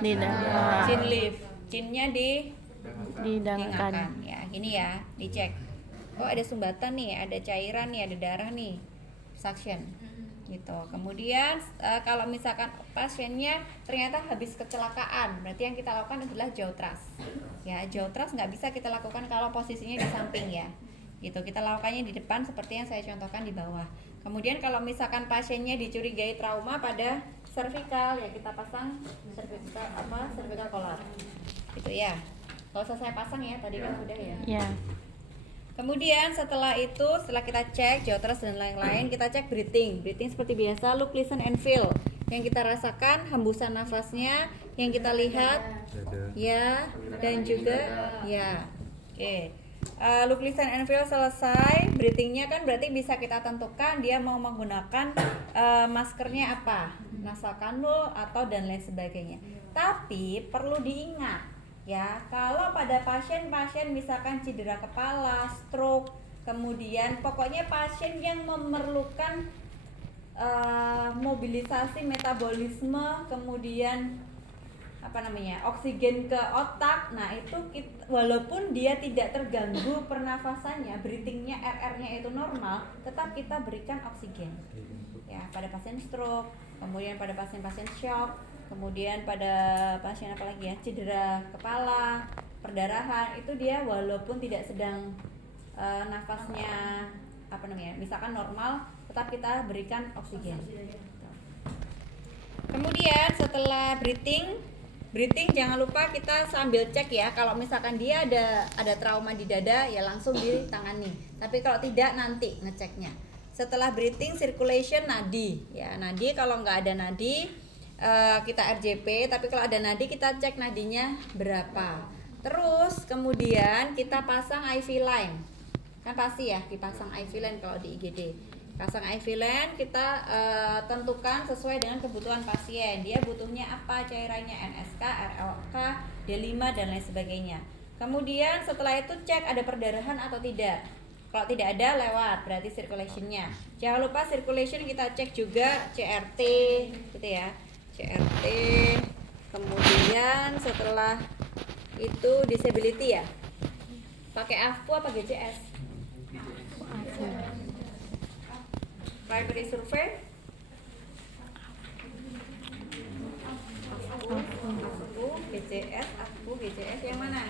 Di dada. Chin lift. Chinnya Didengarkan. ya, gini ya, dicek. Oh, ada sumbatan nih, ada cairan nih, ada darah nih, suction gitu. Kemudian kalau misalkan pasiennya ternyata habis kecelakaan, berarti yang kita lakukan adalah jaw thrust. Ya, jaw thrust nggak bisa kita lakukan kalau posisinya di samping ya, gitu. Kita lakukannya di depan seperti yang saya contohkan di bawah. Kemudian kalau misalkan pasiennya dicurigai trauma pada cervical, ya kita pasang cervical collar, gitu ya. Kalau saya pasang ya, tadi kan udah ya. Ya. Kemudian setelah kita cek jaw thrust dan lain-lain, kita cek breathing. Breathing seperti biasa, look, listen, and feel. Yang kita rasakan hembusan nafasnya, yang kita lihat, ya, dan juga, ya. Oke. Look, listen, and feel selesai. Breathingnya kan berarti bisa kita tentukan dia mau menggunakan maskernya apa, nasal kanul atau dan lain sebagainya. Tapi perlu diingat, ya, kalau pada pasien-pasien misalkan cedera kepala, stroke, kemudian pokoknya pasien yang memerlukan mobilisasi metabolisme, kemudian oksigen ke otak, nah itu walaupun dia tidak terganggu pernafasannya, breathingnya, RR-nya itu normal, tetap kita berikan oksigen. Ya, pada pasien stroke, kemudian pada pasien-pasien shock, kemudian pada pasien cedera kepala, perdarahan, itu dia walaupun tidak sedang nafasnya misalkan normal, tetap kita berikan oksigen. Kemudian setelah breathing jangan lupa kita sambil cek ya, kalau misalkan dia ada trauma di dada ya langsung ditangani. Tapi kalau tidak nanti ngeceknya. Setelah breathing, circulation, nadi. Ya, nadi kalau nggak ada nadi kita RJP, tapi kalau ada nadi kita cek nadinya berapa. Terus kemudian kita pasang IV line. Kan pasti ya dipasang IV line kalau di IGD. Pasang IV line kita tentukan sesuai dengan kebutuhan pasien. Dia butuhnya apa, cairannya NSK, RLK, D5 dan lain sebagainya. Kemudian setelah itu cek ada perdarahan atau tidak. Kalau tidak ada lewat, berarti circulationnya. Jangan lupa circulation kita cek juga CRT, gitu ya. CRT. Kemudian setelah itu disability ya. Pakai AFPU apa GCS? Primary survey, AFPU, GCS yang mana?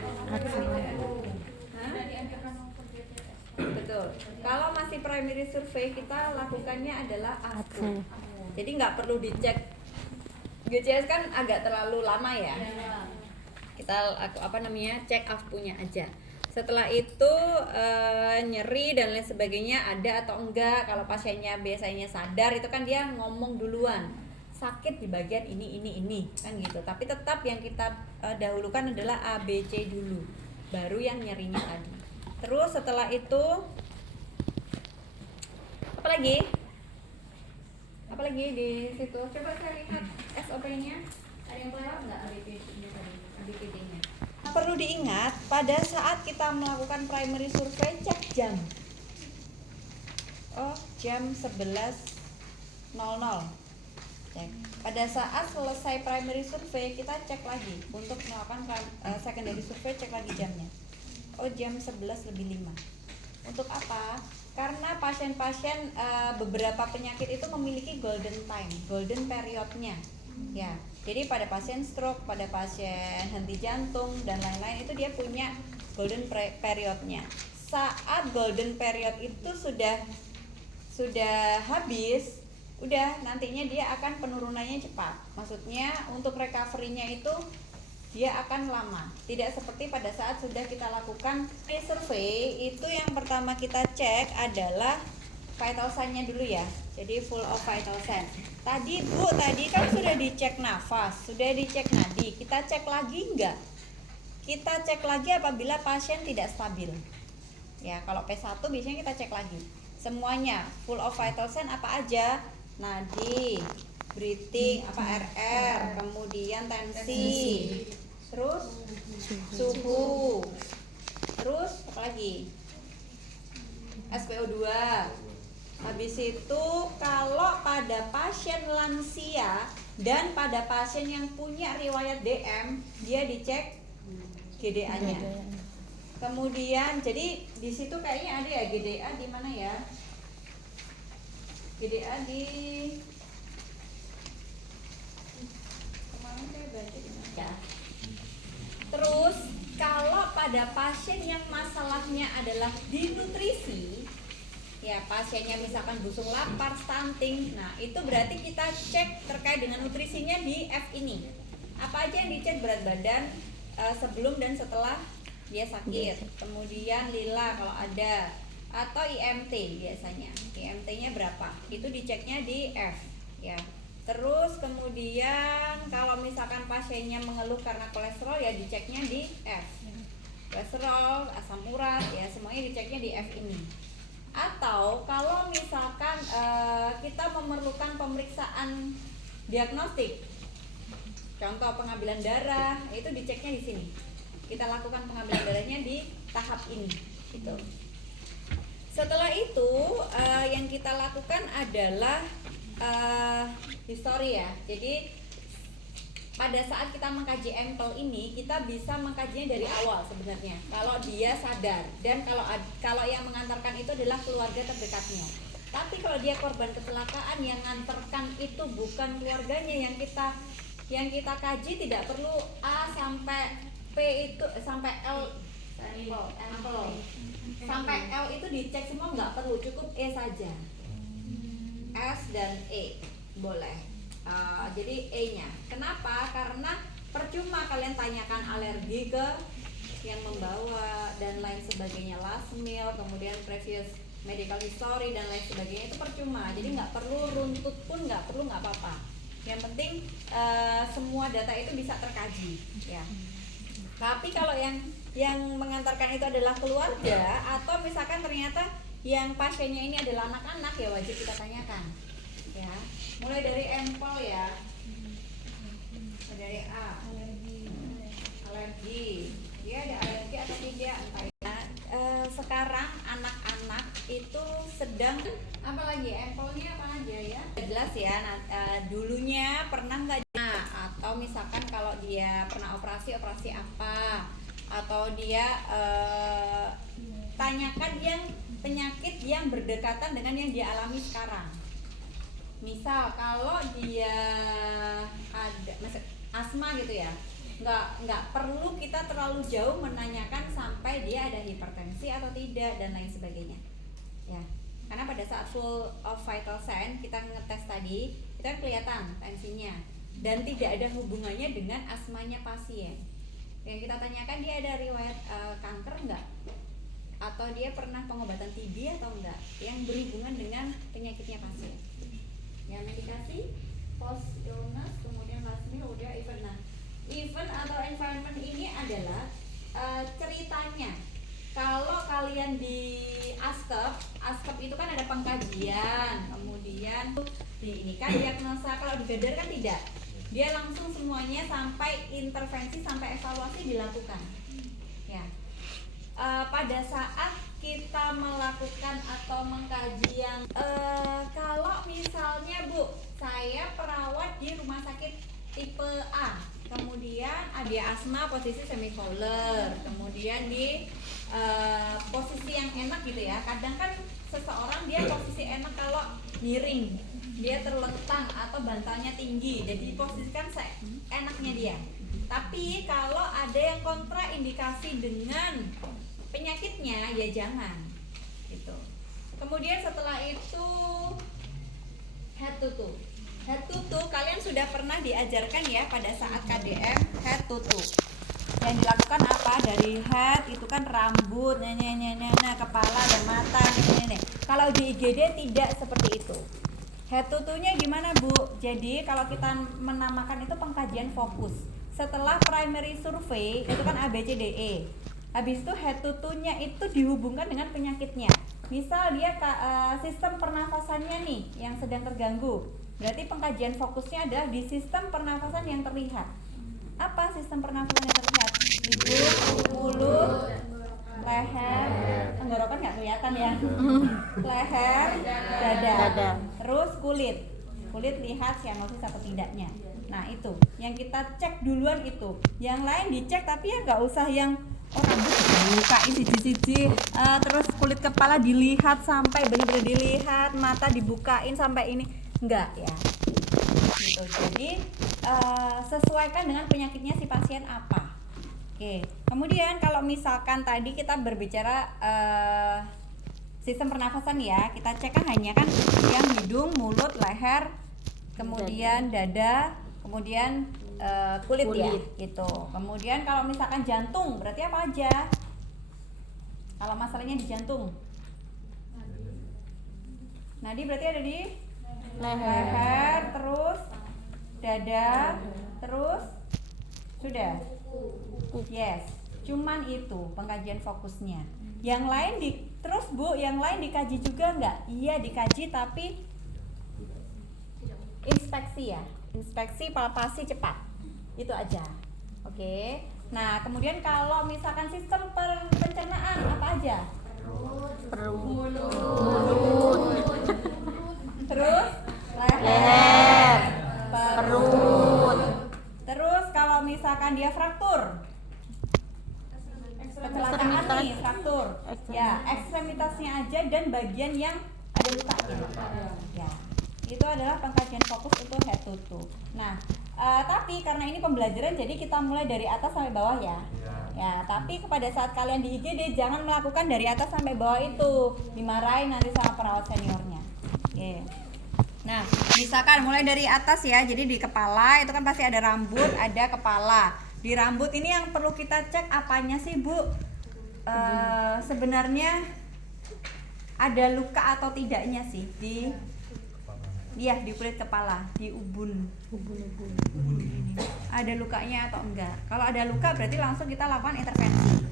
Betul. Kalau masih primary survey kita lakukannya adalah AFPU. Jadi nggak perlu dicek. GCS kan agak terlalu lama ya. Kita cek AFPU-nya aja. Setelah itu nyeri dan lain sebagainya ada atau enggak. Kalau pasiennya biasanya sadar itu kan dia ngomong duluan, sakit di bagian ini kan gitu. Tapi tetap yang kita dahulukan adalah ABC dulu, baru yang nyerinya tadi. Terus setelah itu apa lagi di situ? Coba saya lihat SOP-nya. Ada yang kelewat nggak ABCD-nya? Perlu diingat pada saat kita melakukan primary survey cek jam. Jam 11.00. Cek. Pada saat selesai primary survey kita cek lagi untuk melakukan secondary survey, cek lagi jamnya. Jam 11:05. Untuk apa? Karena pasien-pasien beberapa penyakit itu memiliki golden time, golden periodnya. Ya, jadi pada pasien stroke, pada pasien henti jantung dan lain-lain itu dia punya golden periodnya. Saat golden period itu sudah habis, udah nantinya dia akan penurunannya cepat. Maksudnya untuk recovery-nya itu dia akan lama. Tidak seperti pada saat sudah kita lakukan survey, itu yang pertama kita cek adalah vital sign-nya dulu ya. Jadi full of vital sign. Tadi kan sudah dicek nafas, sudah dicek nadi. Kita cek lagi enggak? Kita cek lagi apabila pasien tidak stabil. Ya, kalau P1 biasanya kita cek lagi. Semuanya full of vital sign apa aja? Nadi, breathing, RR, kemudian tensi, terus suhu, terus apa lagi? SpO2. Habis itu kalau pada pasien lansia Dan pada pasien yang punya riwayat DM, dia dicek GDA-nya. Kemudian jadi di situ kayaknya ada ya GDA di mana ya? GDA di kemarin saya baca di mana ya? Terus kalau pada pasien yang masalahnya adalah di nutrisi, ya pasiennya misalkan busung lapar, stunting, nah itu berarti kita cek terkait dengan nutrisinya di F ini. Apa aja yang dicek? Berat badan sebelum dan setelah dia sakit. Kemudian lila kalau ada, atau IMT biasanya. IMT-nya berapa? Itu diceknya di F, ya. Terus kemudian kalau misalkan pasiennya mengeluh karena kolesterol, ya diceknya di F. Kolesterol, asam urat, ya semuanya diceknya di F ini. Atau kalau misalkan kita memerlukan pemeriksaan diagnostik, contoh pengambilan darah, itu diceknya di sini. Kita lakukan pengambilan darahnya di tahap ini, gitu. Setelah itu yang kita lakukan adalah histori ya. Jadi pada saat kita mengkaji empel ini, kita bisa mengkajinya dari awal sebenarnya. Kalau dia sadar, dan kalau yang mengantarkan itu adalah keluarga terdekatnya. Tapi kalau dia korban kecelakaan, yang mengantarkan itu bukan keluarganya, yang kita kaji tidak perlu A sampai P itu sampai L sampai L itu dicek semua, nggak perlu, cukup E saja. S dan E boleh. Jadi E-nya. Kenapa? Karena percuma kalian tanyakan alergi ke yang membawa dan lain sebagainya, last meal, kemudian previous medical history dan lain sebagainya, itu percuma. Jadi nggak perlu runtut pun nggak perlu, nggak apa-apa. Yang penting semua data itu bisa terkaji, ya. Tapi kalau yang mengantarkan itu adalah keluarga, atau misalkan ternyata yang pasiennya ini adalah anak-anak, ya wajib kita tanyakan, ya. Mulai dari empel ya, dari A, alergi, dia ada alergi atau tidak, entah ya. Sekarang anak-anak itu sedang apa lagi, empelnya apa aja ya, jelas ya. Dulunya pernah nggak, atau misalkan kalau dia pernah operasi apa, atau dia tanyakan yang penyakit yang berdekatan dengan yang dia alami sekarang. Misal kalau dia ada asma gitu ya, nggak perlu kita terlalu jauh menanyakan sampai dia ada hipertensi atau tidak dan lain sebagainya, ya. Karena pada saat full of vital sign kita ngetes tadi, kita kelihatan tensinya dan tidak ada hubungannya dengan asmanya pasien. Yang kita tanyakan, dia ada riwayat kanker enggak, atau dia pernah pengobatan TB atau enggak, yang berhubungan dengan penyakitnya pasien. Yang medikasi, post illness, kemudian last meal, udah event. Nah, event atau environment ini adalah ceritanya. Kalau kalian di ASKEP itu kan ada pengkajian, kemudian di ini kan diagnosa. Kalau di GADAR kan tidak, dia langsung semuanya sampai intervensi, sampai evaluasi dilakukan, ya. Pada saat kita melakukan atau mengkaji yang kalau misalnya Bu, saya perawat di rumah sakit tipe A, kemudian ada asma posisi semicolor, kemudian di posisi yang enak gitu ya. Kadang kan seseorang dia posisi enak kalau miring, dia terlentang atau bantalnya tinggi, jadi posisikan enaknya dia. Tapi kalau ada yang kontraindikasi dengan penyakitnya, ya jangan gitu. Kemudian setelah itu head to toe. Head to toe kalian sudah pernah diajarkan ya pada saat KDM head to toe. Yang dilakukan apa? Dari head itu kan rambut, kepala dan mata, Kalau di IGD tidak seperti itu. Head to toe-nya gimana Bu? Jadi kalau kita menamakan itu pengkajian fokus. Setelah primary survey itu kan ABCDE. Habis itu head to toe-nya itu dihubungkan dengan penyakitnya. Misal dia sistem pernafasannya nih yang sedang terganggu. Berarti pengkajian fokusnya adalah di sistem pernafasan yang terlihat. Apa sistem pernafasan yang terlihat? Hidung, mulut, leher, tenggorokan nggak kelihatan ya. Leher, dada. Terus kulit. kulit lihat sianosis atau tidaknya. Nah itu yang kita cek duluan itu. Yang lain dicek tapi ya nggak usah yang rambut dibukain siji-siji, terus kulit kepala dilihat sampai benar-benar dilihat, mata dibukain sampai ini, enggak ya. Gitu. Jadi sesuaikan dengan penyakitnya si pasien apa. Oke. Kemudian kalau misalkan tadi kita berbicara sistem pernafasan ya, kita cek kan hanya kan yang hidung, mulut, leher, kemudian dada, kemudian kulit ya, gitu. Kemudian kalau misalkan jantung, berarti apa aja? Kalau masalahnya di jantung, nadi berarti ada di leher, terus dada, terus sudah. Yes, cuman itu pengkajian fokusnya. Yang lain terus Bu, yang lain dikaji juga nggak? Iya dikaji tapi inspeksi ya, inspeksi palpasi cepat, itu aja. Oke. Nah kemudian kalau misalkan sistem pencernaan apa aja? Mulut, terus leher, perut. Terus kalau misalkan dia fraktur, kecelakaan nih, fraktur, ya ekstremitasnya aja dan bagian yang ada lukanya. Ya, itu adalah pengkajian fokus untuk head to toe. Nah, tapi karena ini pembelajaran, jadi kita mulai dari atas sampai bawah ya. Ya, tapi pada saat kalian di IGD jangan melakukan dari atas sampai bawah itu, dimarahin nanti sama perawat seniornya. Oke. Nah, misalkan mulai dari atas ya, jadi di kepala itu kan pasti ada rambut, ada kepala. Di rambut ini yang perlu kita cek apanya sih Bu? Sebenarnya ada luka atau tidaknya sih di kulit kepala, di ubun. Ada lukanya atau enggak? Kalau ada luka berarti langsung kita lakukan intervensi.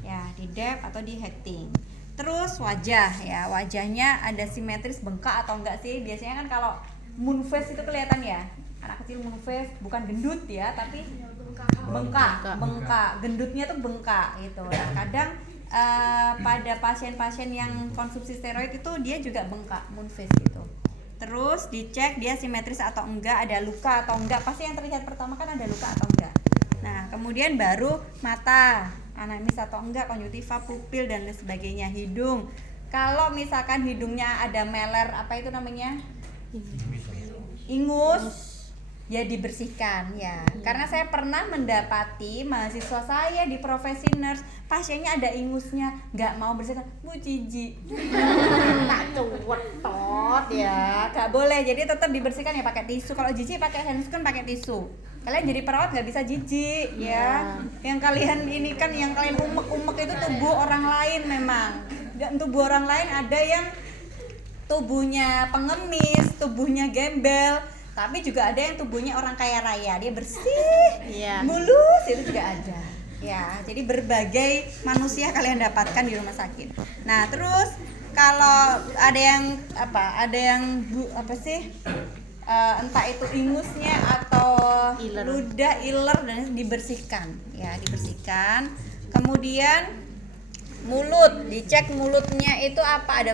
Ya, di dep atau di hecting. Terus wajah ya, wajahnya ada simetris bengkak atau enggak sih? Biasanya kan kalau moon face itu kelihatan ya. Anak kecil moon face bukan gendut ya, tapi bengkak. Gendutnya tuh bengkak gitu. Nah, kadang pada pasien-pasien yang konsumsi steroid itu dia juga bengkak, moon face gitu. Terus dicek dia simetris atau enggak, ada luka atau enggak. Pasti yang terlihat pertama kan ada luka atau enggak. Nah, kemudian baru mata, anamis atau enggak, konjuktiva, pupil dan lain sebagainya. Hidung, kalau misalkan hidungnya ada meler, apa itu namanya? Ingus, ya dibersihkan ya. Karena saya pernah mendapati mahasiswa saya di profesi nurse, pasiennya ada ingusnya, nggak mau bersihkan, Bu jijik. Tak cuwetot ya, nggak boleh. Jadi tetap dibersihkan ya pakai tisu. Kalau jijik pakai handscoon, pakai tisu. Kalian jadi perawat nggak bisa jijik ya. Yang kalian ini kan, yang kalian umek-umek itu tubuh orang lain memang. Dan tubuh orang lain ada yang tubuhnya pengemis, tubuhnya gembel. Tapi juga ada yang tubuhnya orang kaya raya, dia bersih, mulus, itu juga ada. Ya, jadi berbagai manusia kalian dapatkan di rumah sakit. Nah, terus kalau ada yang entah itu ingusnya atau ludah, iler dan dibersihkan, ya dibersihkan. Kemudian mulut, dicek mulutnya itu apa,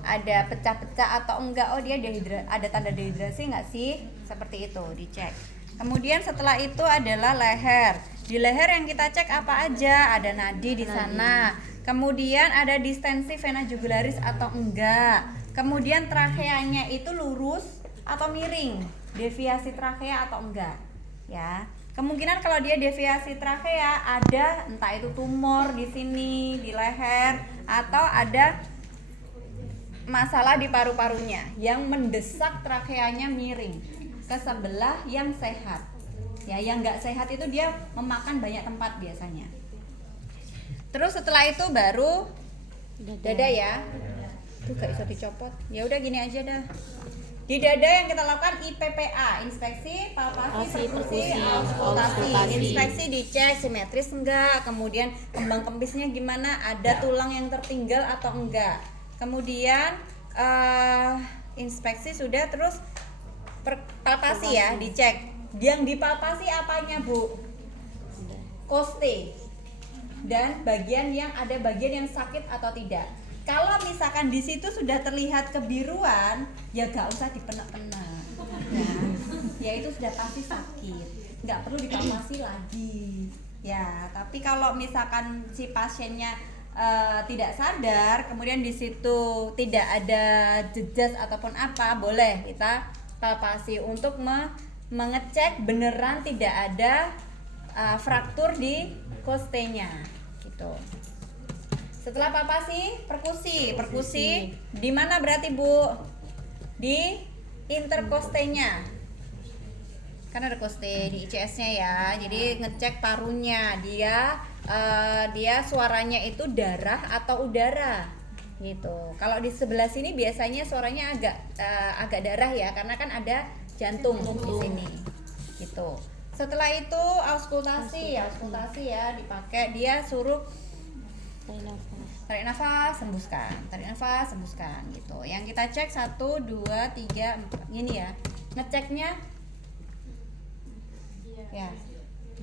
ada pecah-pecah atau enggak, oh dia ada tanda dehidrasi enggak sih, seperti itu dicek. Kemudian setelah itu adalah leher. Di leher yang kita cek apa aja, ada nadi di sana. Kemudian ada distensi vena jugularis atau enggak. Kemudian trakeanya itu lurus atau miring, deviasi trakea atau enggak. Ya. Kemungkinan kalau dia deviasi trakea ada entah itu tumor di sini di leher atau ada masalah di paru-parunya yang mendesak trakeanya miring ke sebelah yang sehat. Ya, yang nggak sehat itu dia memakan banyak tempat biasanya. Terus setelah itu baru dada ya. Tuh gak bisa dicopot. Ya udah gini aja dah. Di dada yang kita lakukan IPPA, inspeksi, palpasi, perkusi, auskultasi. Inspeksi dicek simetris enggak, kemudian kembang kempisnya gimana, ada tulang yang tertinggal atau enggak. Kemudian inspeksi sudah, terus palpasi ya, dicek. Yang dipalpasi apanya Bu? Koste dan bagian yang ada bagian yang sakit atau tidak. Kalau misalkan di situ sudah terlihat kebiruan, ya gak usah dipenek-penek. Ya itu sudah pasti sakit, nggak perlu dipalpasi lagi. Ya, tapi kalau misalkan si pasiennya tidak sadar, kemudian di situ tidak ada jejas ataupun apa, boleh kita palpasi untuk mengecek beneran tidak ada fraktur di kostenya gitu. Setelah palpasi, perkusi di mana berarti Bu? Di interkostenya. Kan ada koste di ICS-nya ya. Jadi ngecek parunya, dia suaranya itu darah atau udara gitu. Kalau di sebelah sini biasanya suaranya agak darah ya, karena kan ada jantung di sini gitu. Setelah itu auskultasi ya dipakai, dia suruh tarik nafas, hembuskan gitu. Yang kita cek 1, 2, 3, 4 ini ya. Ngeceknya ya.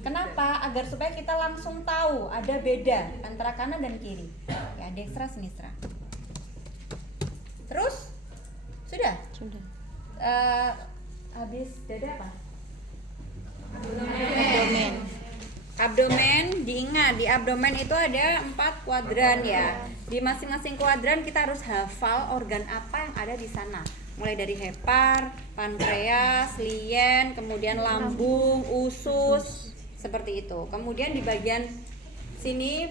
Kenapa? Agar supaya kita langsung tahu ada beda antara kanan dan kiri. Ya, dekstra sinistra. Terus sudah. Habis dada apa? Abdomen, diingat di abdomen itu ada 4 kuadran ya. Di masing-masing kuadran kita harus hafal organ apa yang ada di sana. Mulai dari hepar, pankreas, lien, kemudian lambung, usus, seperti itu. Kemudian di bagian sini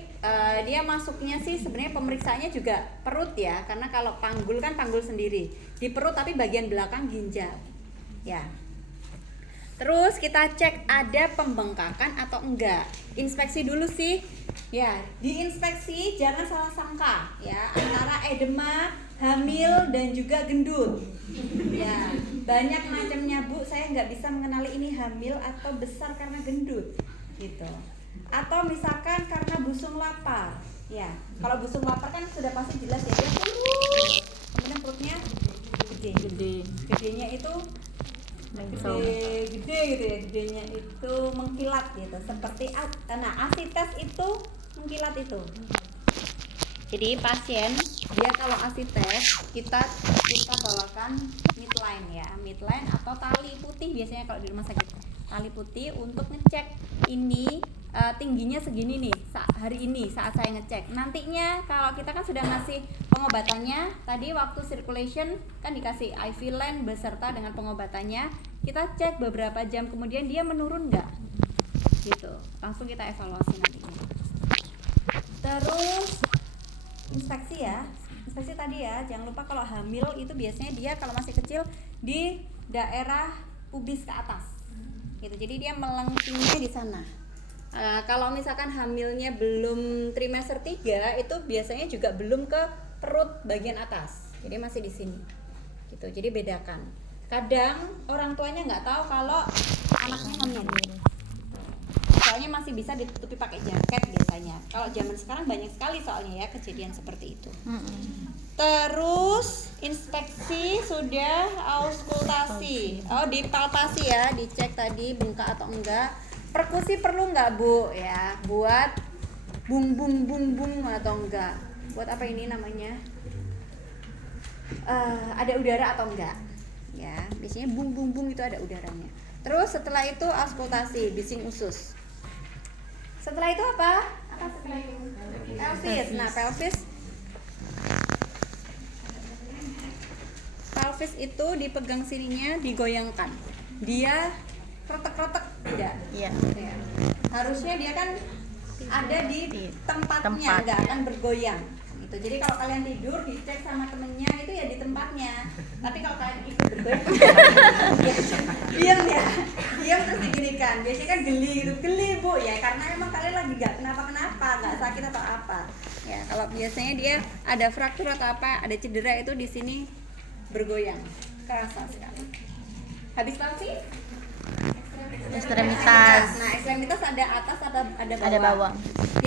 dia masuknya sih sebenarnya pemeriksaannya juga perut ya, karena kalau panggul kan panggul sendiri. Di perut tapi bagian belakang ginjal. Ya. Terus kita cek ada pembengkakan atau enggak. Inspeksi dulu sih. Ya, diinspeksi jangan salah sangka ya antara edema, hamil dan juga gendut. Ya, banyak macamnya Bu. Saya nggak bisa mengenali ini hamil atau besar karena gendut, gitu. Atau misalkan karena busung lapar. Ya, kalau busung lapar kan sudah pasti jelas ya dia kurus. Kemudian perutnya gede. Gedenya itu gede gitu ya, gedenya itu mengkilat gitu, seperti asites itu mengkilat itu. Jadi pasien dia kalau asites kita bawakan midline ya, midline atau tali putih biasanya kalau di rumah sakit, tali putih untuk ngecek ini tingginya segini nih hari ini saat saya ngecek. Nantinya kalau kita kan sudah ngasih pengobatannya tadi waktu circulation kan dikasih IV line beserta dengan pengobatannya, kita cek beberapa jam kemudian dia menurun nggak gitu, langsung kita evaluasi nantinya. Terus inspeksi tadi ya, jangan lupa kalau hamil itu biasanya dia kalau masih kecil di daerah pubis ke atas gitu, jadi dia melengkungnya di sana. Kalau misalkan hamilnya belum trimester 3 itu biasanya juga belum ke perut bagian atas, jadi masih di sini gitu, jadi bedakan. Kadang orang tuanya nggak tahu kalau anaknya hamil, soalnya masih bisa ditutupi pakai jaket biasanya. Kalau zaman sekarang banyak sekali soalnya ya kejadian seperti itu. Terus inspeksi sudah, auskultasi. Oh, dipalpasi ya, dicek tadi bengkak atau enggak. Perkusi perlu nggak Bu ya, buat bung atau enggak? Buat apa ini namanya? Ada udara atau enggak? Ya, biasanya bung itu ada udaranya. Terus setelah itu auskultasi, bising usus. Setelah itu apa? Apa setelah itu? Pelvis. Nah, pelvis itu dipegang sininya, digoyangkan. Dia kretek-kretek tidak? Iya. Ya. Harusnya dia kan ada di tempatnya, nggak akan bergoyang. Gitu. Jadi kalau kalian tidur dicek sama temennya itu ya di tempatnya. Tapi kalau kalian ikut bergoyang, diam terus diginikan. Biasanya kan geli Bu ya, karena emang kalian lagi nggak kenapa-kenapa, nggak sakit atau apa. Ya kalau biasanya dia ada fraktur atau apa, ada cedera itu di sini bergoyang, kerasa sekali. Habis pelvis? Ekstremitas. Nah, ekstremitas ada atas ada bawah.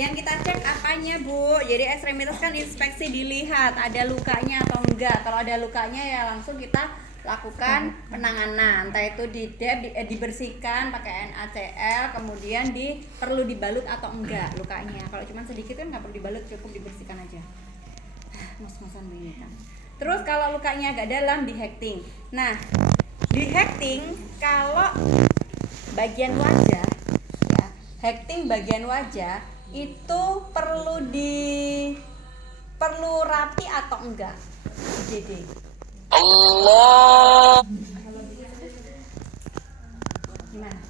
Yang kita cek apanya Bu? Jadi ekstremitas kan inspeksi dilihat ada lukanya atau enggak. Kalau ada lukanya ya langsung kita lakukan penanganan. Entah itu dibersihkan pakai NaCl, kemudian perlu dibalut atau enggak lukanya. Kalau cuma sedikit kan nggak perlu dibalut, cukup dibersihkan aja. ngos-ngosan begini kan. Terus kalau lukanya agak dalam di hecting. Nah, di hecting kalau bagian wajah ya, hecting bagian wajah itu perlu rapi atau enggak? Jadi Allah. gimana?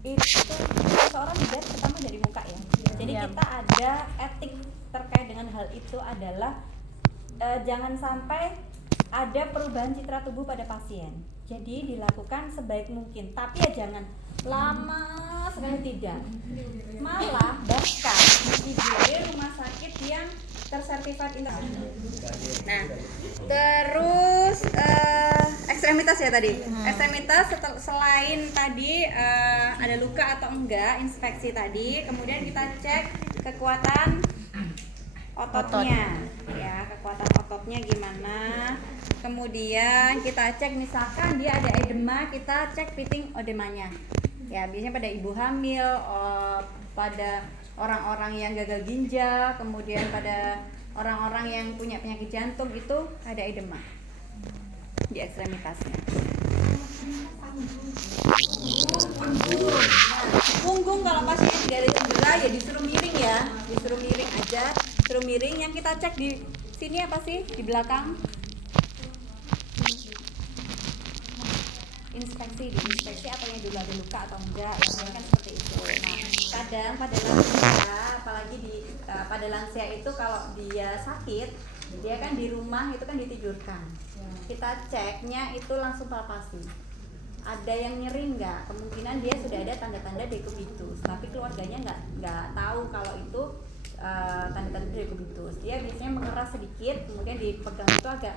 Itu seseorang dilihat pertama dari muka ya. Jadi Iya. kita ada etik terkait dengan hal itu adalah jangan sampai ada perubahan citra tubuh pada pasien. Jadi dilakukan sebaik mungkin, tapi ya jangan lama sekali tidak. Malah bahkan di rumah sakit yang tersertifikat internasional. Nah, terus ekstremitas ya tadi. Ekstremitas selain tadi ada luka atau enggak, inspeksi tadi, kemudian kita cek kekuatan ototnya, ya kekuatan ototnya gimana. Kemudian kita cek misalkan dia ada edema, kita cek fitting edemanya. Ya biasanya pada ibu hamil, pada orang-orang yang gagal ginjal, kemudian pada orang-orang yang punya penyakit jantung itu ada edema di ekstremitasnya. Punggung kalau pasiennya tidak ada cedera ya disuruh miring ya, disuruh miring aja, disuruh miring. Yang kita cek di sini apa sih di belakang? Inspeksi apanya dulu, ada luka atau enggak, ya kan seperti itu. Nah kadang pada lansia, apalagi pada lansia itu kalau dia sakit, dia kan di rumah itu kan ditidurkan, kita ceknya itu langsung palpasi. Ada yang nyeri enggak? Kemungkinan dia sudah ada tanda-tanda dekubitus, tapi keluarganya nggak tahu kalau itu tanda-tanda dekubitus. Dia biasanya mengeras sedikit, kemudian dipegang itu agak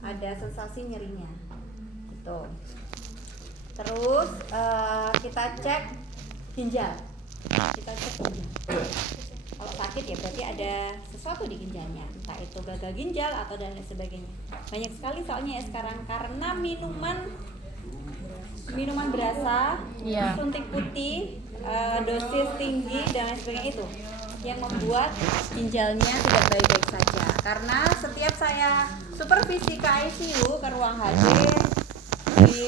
ada sensasi nyerinya gitu. Terus kita cek ginjal. Kalau sakit ya berarti ada sesuatu di ginjalnya, entah itu gagal ginjal atau dan lain sebagainya. Banyak sekali soalnya ya sekarang karena minuman berasa, Iya. suntik putih, dosis tinggi dan lain sebagainya itu yang membuat ginjalnya tidak baik-baik saja. Karena setiap saya supervisi ke ICU, ke ruang HD di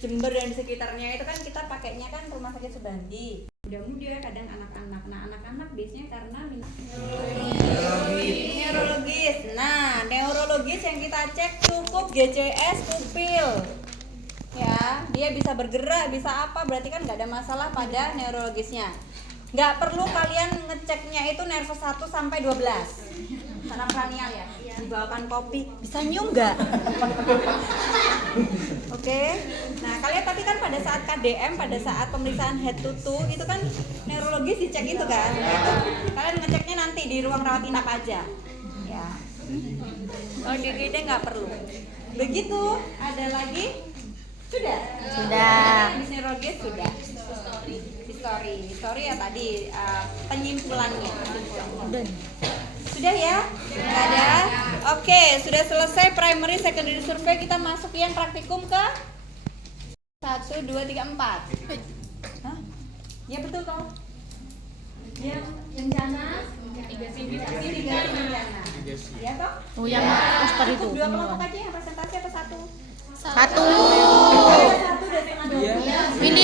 Jember dan di sekitarnya itu kan kita pakainya kan rumah sakit Subandi. Muda-muda, kadang anak-anak. Nah, anak-anak biasanya karena neurologis. Nah, neurologis yang kita cek cukup GCS pupil. Ya, dia bisa bergerak, bisa apa, berarti kan nggak ada masalah pada neurologisnya. Nggak perlu kalian ngeceknya itu nervus 1 sampai 12. Saraf kranial ya. Dibawakan kopi, bisa nyium nggak? Oke. Nah, kalian tapi kan pada saat KDM, pada saat pemeriksaan head to toe itu kan neurologis dicek itu kan. Itu kalian ngeceknya nanti di ruang rawat inap aja. Ya. Kalau di IGD nggak perlu. Begitu, ada lagi? Sudah. Di neurologis sudah. History ya tadi penyimpulannya. Sudah ya? Nggak ada? Oke, sudah selesai primary secondary survey, kita masuk yang praktikum ke 1, 2, 3, 4. Hah? Ya betul toh? Yang bencana? Tiga bencana. Ya toh? Oh, yang poster itu. Cukup 2 kelompok aja yang presentasi atau 1? Satu. Satu udah setengah 12. Ini